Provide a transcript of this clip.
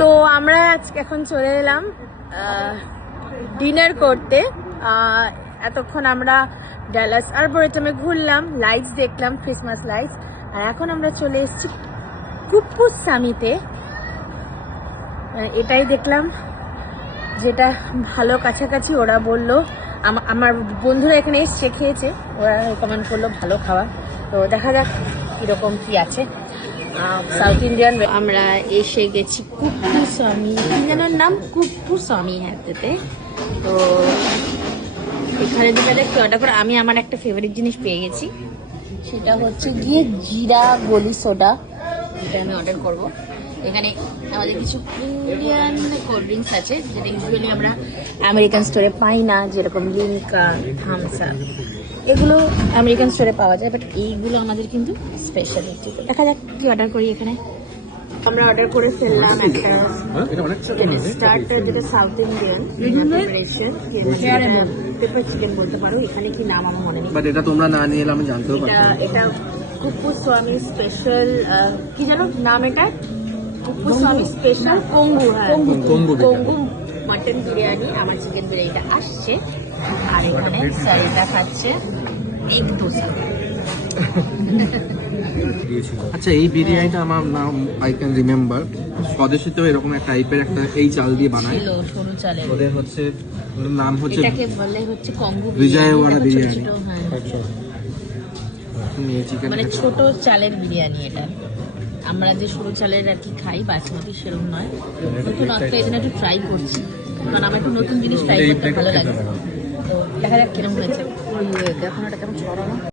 তো আমরা আজকে এখন চলে এলাম ডিনার করতে। এতক্ষণ আমরা ডালাস আরবোরেটামে ঘুরলাম, লাইটস দেখলাম, ক্রিসমাস লাইটস। আর এখন আমরা চলে এসেছি কুপ্পুসামিতে। এটাই দেখলাম যেটা ভালো কাছাকাছি। ওরা বললো, আমার বন্ধুরা এখানে এসে খেয়েছে, ওরা রেকমেন্ড করলো ভালো খাওয়া। তো দেখা যাক কীরকম কী আছে। সাউথ ইন্ডিয়ান আমরা এসে গেছি কুপ্পুসামি, যেন নাম কুপ্পুসামি হ্যাঁতে। তো এখানে যেটা দেখতে অর্ডার করে আমি আমার একটা ফেভারিট জিনিস পেয়ে গেছি, সেটা হচ্ছে গিয়ে জিরা গলি সোডা। এটা আমি অর্ডার করবো। এখানে আমাদের কিছু ইন্ডিয়ান কোল্ড ড্রিঙ্কস আছে, যেটা ইউজুয়ালি আমরা আমেরিকান স্টোরে পাই না, যেরকম লিমকা, থামস আপ, এগুলো আমেরিকান স্টোরে পাওয়া যায়, বাট এইগুলো আমাদের কিন্তু স্পেশালিটি। দেখা যাক কি অর্ডার করি। এখানে আমরা অর্ডার করে ফেললাম একটা স্টার্টার, যেটা south Indian preparation, pepper chicken বলতে পারো। এখানে কি নাম আমার মনে নেই, বাট এটা তোমরা না নিয়ে এলে আমি জানতেও পারতাম। এটা কুপ্পুসামি স্পেশাল, কি জানো নাম এটা? কুপ্পুসামি স্পেশাল কঙ্গু, কঙ্গু মাটন বিরিয়ানি। আমার চিকেন বিরিয়ানিটা আসছে, আর এখানে স্যারিটা খাচ্ছে এগ দোসা। আচ্ছা, এই বিরিয়ানিটা আমার নাম আই ক্যান রিমেম্বার, স্বদেশীতেও এরকম একটা টাইপের একটা এই চাল দিয়ে বানায়, সরু চালের। ওদের হচ্ছে নাম হচ্ছে এটাকে বলে হচ্ছে কঙ্গু বিজয়ওয়াড়া বিরিয়ানি। মানে ছোট চালের বিরিয়ানি এটা। আমরা যে সরু চালের আর কি খাই বাসমতি, সেরকম নয়। নতুন অর্থ এই জন্য একটু ট্রাই করছি, কারণ আমার একটু নতুন জিনিস ট্রাই করতে ভালো লাগে। তো দেখা যাক কিরকম হয়েছে। এখন এটা কেমন ছড়ানো।